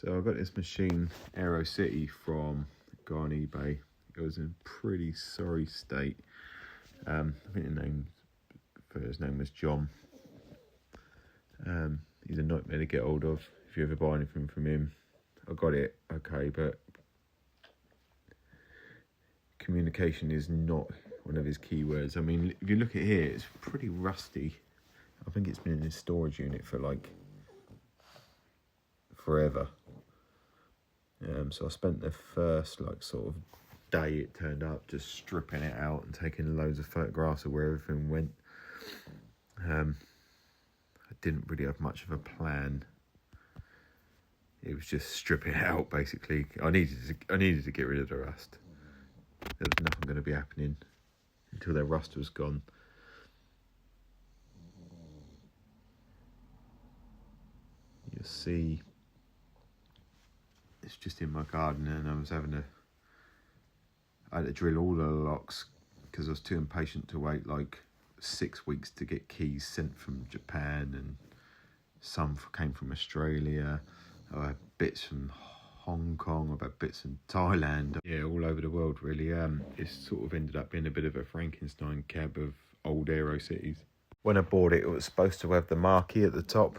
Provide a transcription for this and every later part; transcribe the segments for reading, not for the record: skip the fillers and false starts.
So I got this machine, Aero City, from a guy on eBay. It was in a pretty sorry state. I think his name was John. He's a nightmare to get hold of if you ever buy anything from him. I got it, okay, but communication is not one of his keywords. I mean, if you look at here, it's pretty rusty. I think it's been in his storage unit for like forever. So I spent the first like sort of day it turned up just stripping it out and taking loads of photographs of where everything went. I didn't really have much of a plan. It was just stripping it out basically. I needed to get rid of the rust. There was nothing going to be happening until the rust was gone. You'll see it's just in my garden, and I had to drill all the locks because I was too impatient to wait like 6 weeks to get keys sent from Japan, and some came from Australia. I had bits from Hong Kong, I've had bits from Thailand, yeah, all over the world really. It sort of ended up being a bit of a Frankenstein cab of old Aero Cities. When I bought it, it was supposed to have the marquee at the top,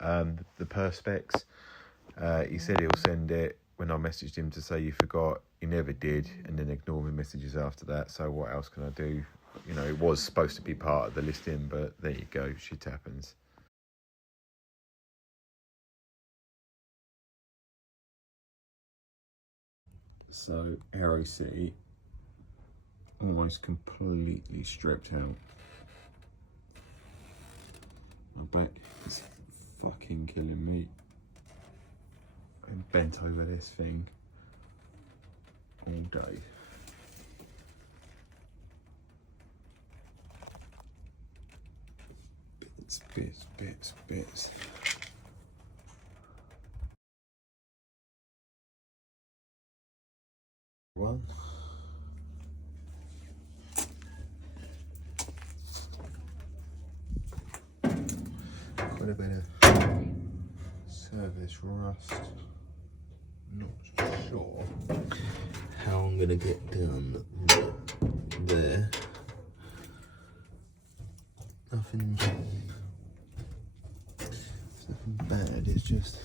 the perspex. He said he'll send it. When I messaged him to say you forgot, he never did, and then ignored my messages after that. So what else can I do? You know, it was supposed to be part of the listing, but there you go, shit happens. So Aero City, almost completely stripped out. My back is fucking killing me. I'm bent over this thing all day. Bits. One. Quite a bit of service rust. Not sure how I'm gonna get down there. Nothing bad, it's just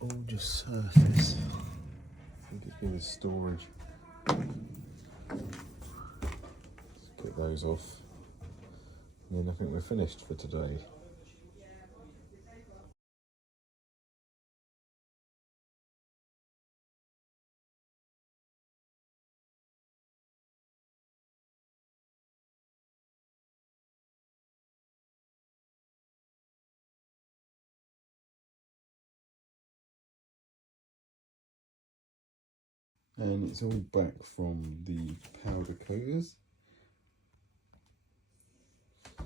all just surface. I think it's been in storage. Let's get those off. And then I think we're finished for today. And it's all back from the powder coaters. A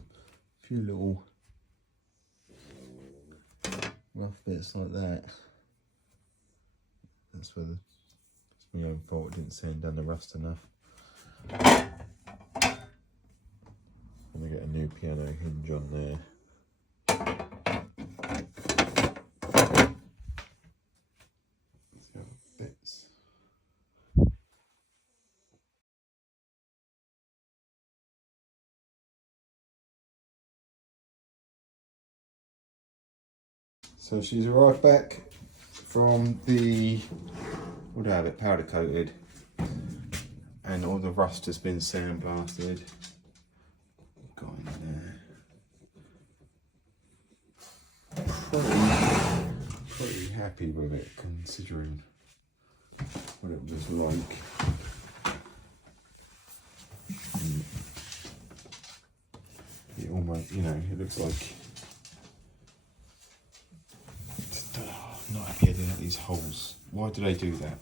few little rough bits like that. That's where it's my own fault, I didn't sand down the rust enough. I'm gonna get a new piano hinge on there. Bits. So she's arrived back from the, what do I have it, powder coated, and all the rust has been sandblasted. Got in there. Pretty happy with it considering what it was like. It almost, you know, it looks like. I'm not happy about these holes. Why do they do that?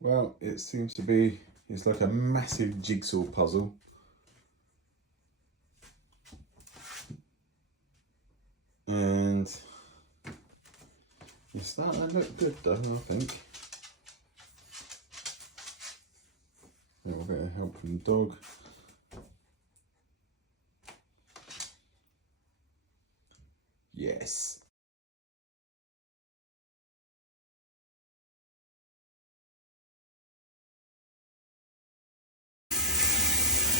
Well, it seems to be, it's like a massive jigsaw puzzle. And it's starting to look good though, I think. A little bit of help from the dog. Yes.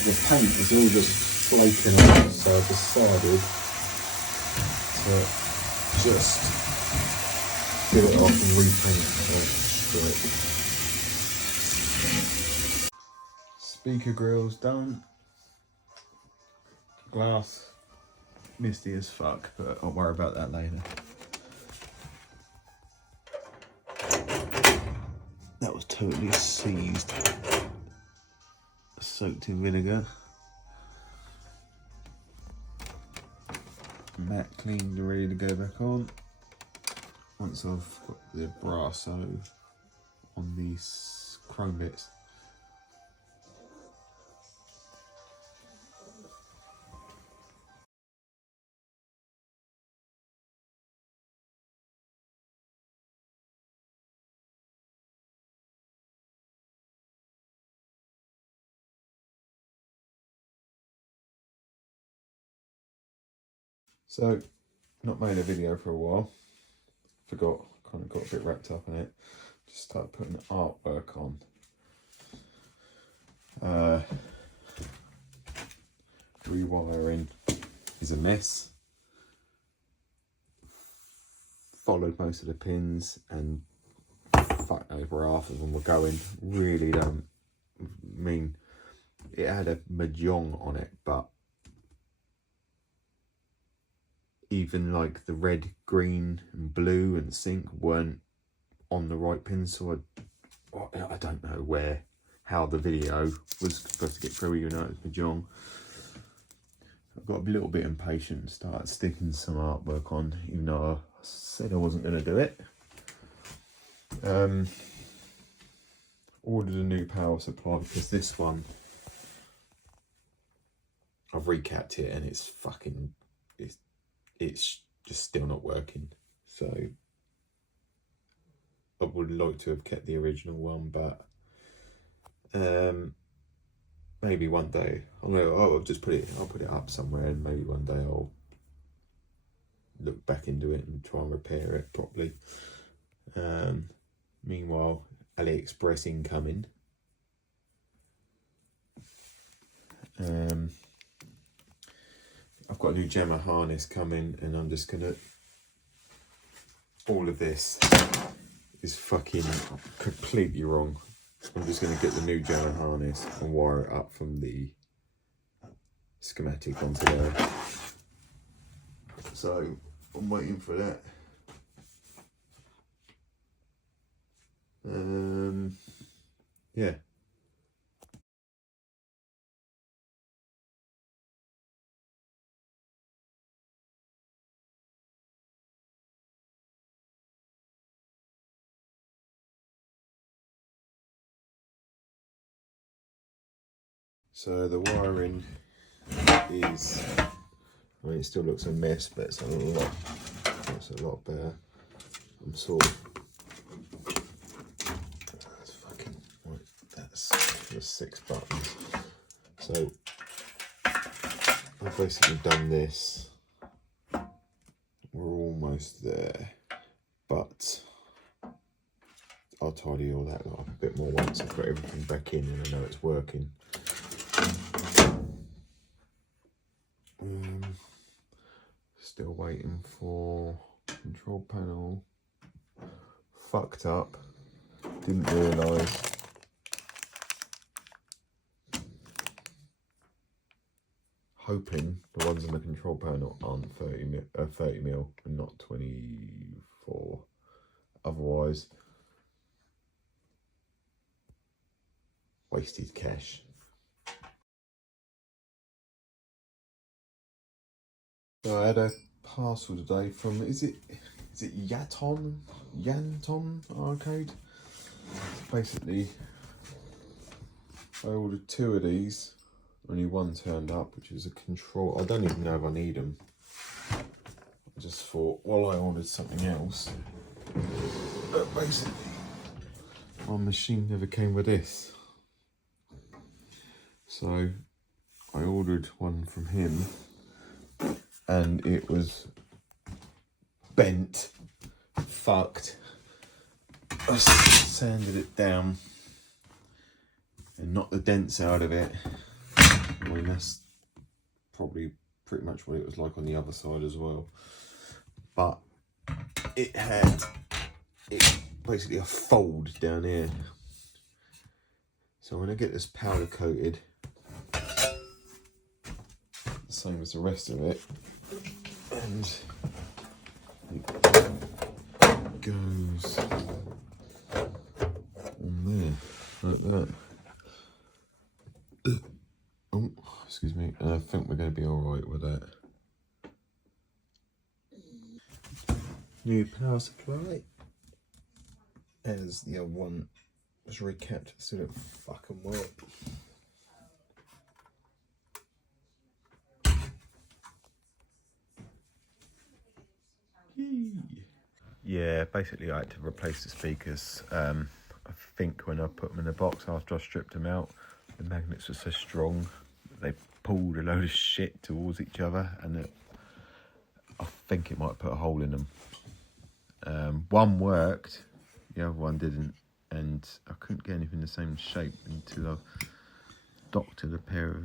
The paint is all just flaking off, so I decided to just get it off and repaint it straight. Speaker grill's done. Glass misty as fuck, but I'll worry about that later. That was totally seized. Soaked in vinegar. Matte cleaned and ready to go back on. Once I've got the brasso on these chrome bits. So, not made a video for a while. Forgot, kind of got a bit wrapped up in it. Just started putting artwork on. Rewiring is a mess. Followed most of the pins and fuck knows where half of them were going. Really don't mean it had a mahjong on it, but even like the red, green and blue and sync weren't on the right pins, so I don't know how the video was supposed to get through, even though it's mahjong. I got a little bit impatient and started sticking some artwork on, even though I said I wasn't going to do it. Ordered a new power supply because this one, I've recapped it and it's just still not working. So I would like to have kept the original one, but maybe one day I'll put it up somewhere, and maybe one day I'll look back into it and try and repair it properly. Meanwhile, AliExpress incoming. I've got a new jamma harness coming, and I'm just gonna, all of this is fucking completely wrong. I'm just gonna get the new jamma harness and wire it up from the schematic onto there. So I'm waiting for that. Yeah. So the wiring is, I mean, it still looks a mess, but it's a lot better. I'm sort of, that's fucking, right, that's the 6 buttons. So I've basically done this. We're almost there, but I'll tidy all that up a bit more once I've got everything back in and I know it's working. Still waiting for control panel. Fucked up. Didn't realise. Hoping the ones on the control panel aren't 30 mil and not 24. Otherwise, wasted cash. So I had a parcel today from, is it Yanton Arcade? Basically, I ordered 2 of these, only one turned up, which is a control. I don't even know if I need them. I just thought, well, I ordered something else. But basically, my machine never came with this. So I ordered one from him and it was bent, fucked. I sanded it down and knocked the dents out of it. I mean, that's probably pretty much what it was like on the other side as well. But it had basically a fold down here. So when I get this powder coated, the same as the rest of it, and it goes on there like that. Oh, excuse me. And I think we're going to be all right with that. New power supply, as the other one was recapped, so it don't fucking work. Yeah, basically I had to replace the speakers. I think when I put them in the box after I stripped them out, the magnets were so strong they pulled a load of shit towards each other, and I think it might put a hole in them. One worked, the other one didn't, and I couldn't get anything the same shape until I doctored a pair of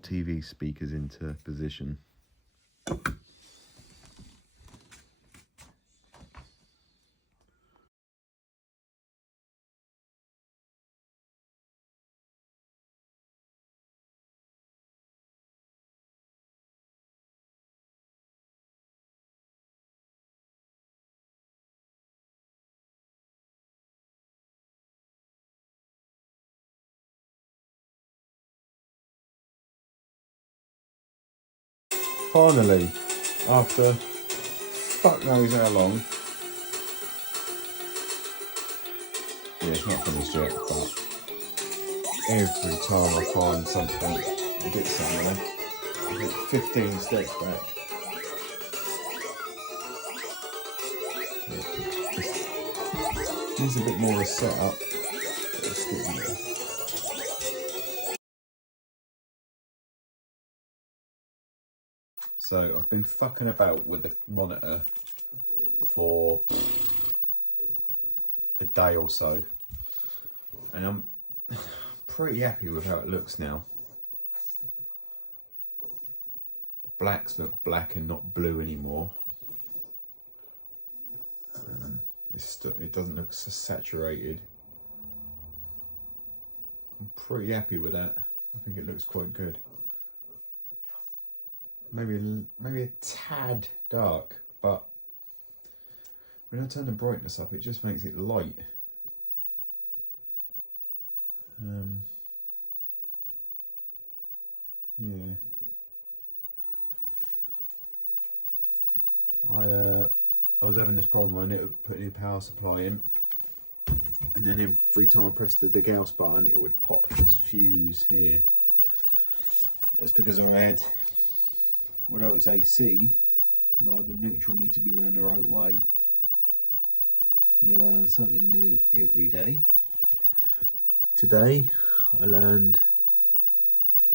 TV speakers into position. Finally, after fuck knows how long, yeah, it's not finished yet, but every time I find something a bit somewhere, I get 15 steps back. It needs a bit more of a setup, but it's getting there. So I've been fucking about with the monitor for a day or so, and I'm pretty happy with how it looks now. The blacks look black and not blue anymore. It doesn't look so saturated. I'm pretty happy with that. I think it looks quite good. Maybe a tad dark, but when I turn the brightness up, it just makes it light. Yeah. I was having this problem when it put a new power supply in, and then every time I pressed the degauss button, it would pop this fuse here. It's because I had, although it's AC, live and neutral need to be around the right way. You learn something new every day. Today, I learned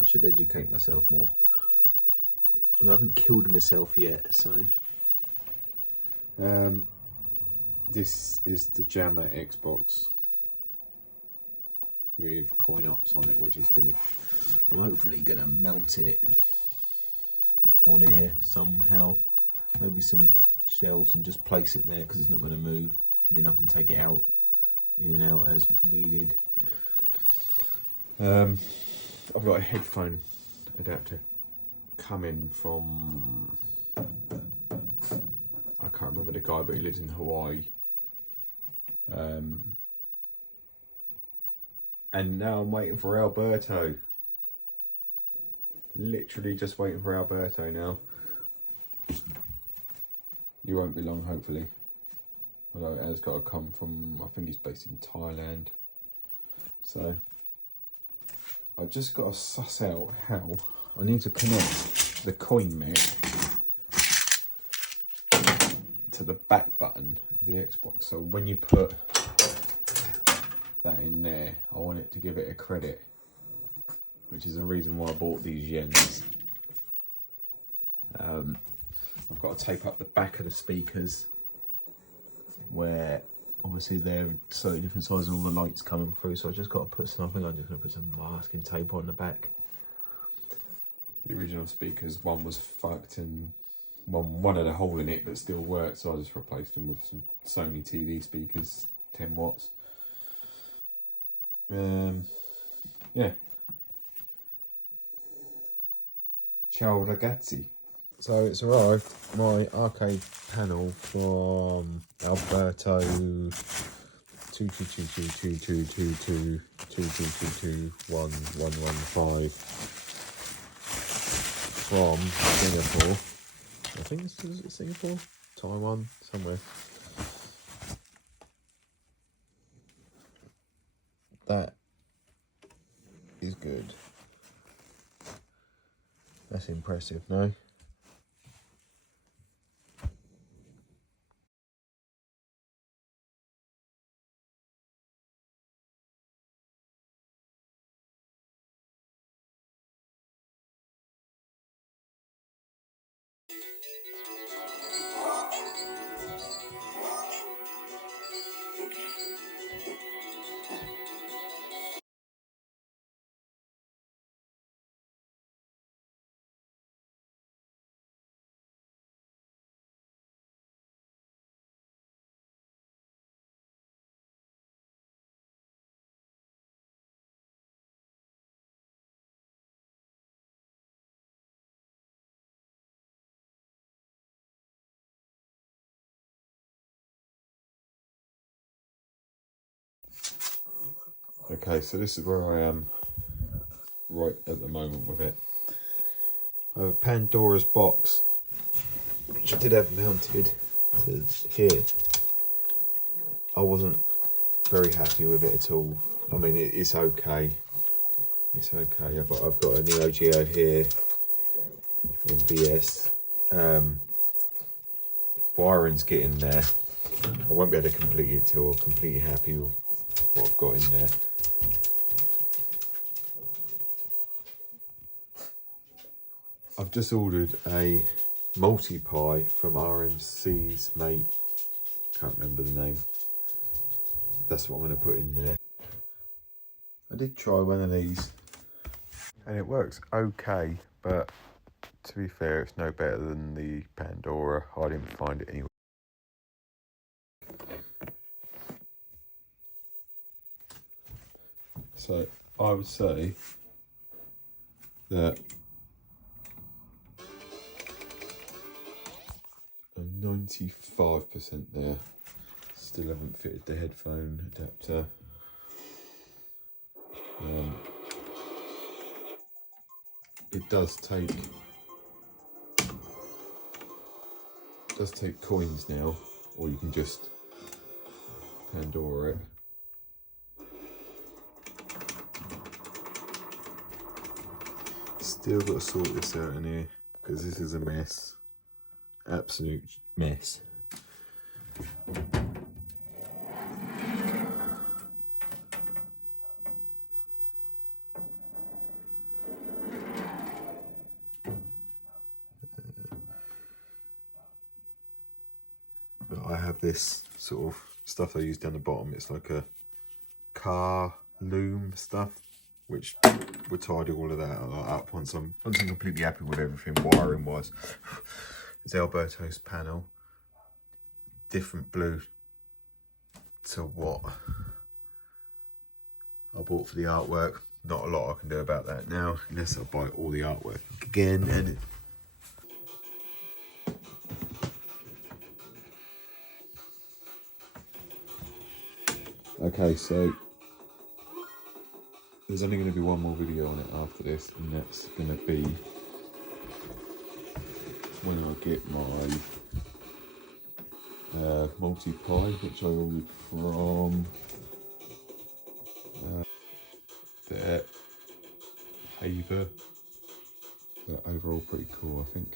I should educate myself more. I haven't killed myself yet, so. This is the Jamma Xbox with coin ops on it, which is I'm hopefully gonna mount it on here somehow. Maybe some shelves and just place it there because it's not going to move, and then I can take it out, in and out as needed. I've got a headphone adapter coming from, I can't remember the guy, but he lives in Hawaii. And now I'm waiting for Alberto. Literally just waiting for Alberto now. You won't be long, hopefully. Although it has got to come from, I think he's based in Thailand. So I just got to suss out how I need to connect the coin mech to the back button of the Xbox. So when you put that in there, I want it to give it a credit. which is the reason why I bought these yens. I've got to tape up the back of the speakers where obviously they're slightly different sizes and all the lights coming through, so I just got to put something. I'm just going to put some masking tape on the back. The original speakers, one was fucked and one had a hole in it but still worked, so I just replaced them with some Sony TV speakers, 10 watts. Yeah. Ciao ragazzi. So it's arrived, my arcade panel from Alberto 222222222222115 from Singapore. I think this is Singapore, Taiwan, somewhere. That is good. That's impressive, no? Okay, so this is where I am right at the moment with it. I have a Pandora's box, which I did have mounted to here. I wasn't very happy with it at all. I mean, it's okay. It's okay. I've got a Neo Geo here in VS. Wiring's getting there. I won't be able to complete it till I'm completely happy with what I've got in there. I've just ordered a multi-pie from RMC's mate. Can't remember the name. That's what I'm going to put in there. I did try one of these and it works okay, but to be fair, it's no better than the Pandora. I didn't find it anyway. So I would say that I'm 95% there. Still haven't fitted the headphone adapter. It does take coins now, or you can just Pandora it. Still got to sort this out in here because this is a mess, absolute mess. I have this sort of stuff I use down the bottom. It's like a car loom stuff, which will tidy all of that up once I'm completely happy with everything wiring wise. It's Alberto's panel, different blue to what I bought for the artwork. Not a lot I can do about that now, unless I buy all the artwork again. And okay, so there's only going to be one more video on it after this, and that's going to be when I get my multi-pie, which I ordered from there, Haver. But overall pretty cool, I think.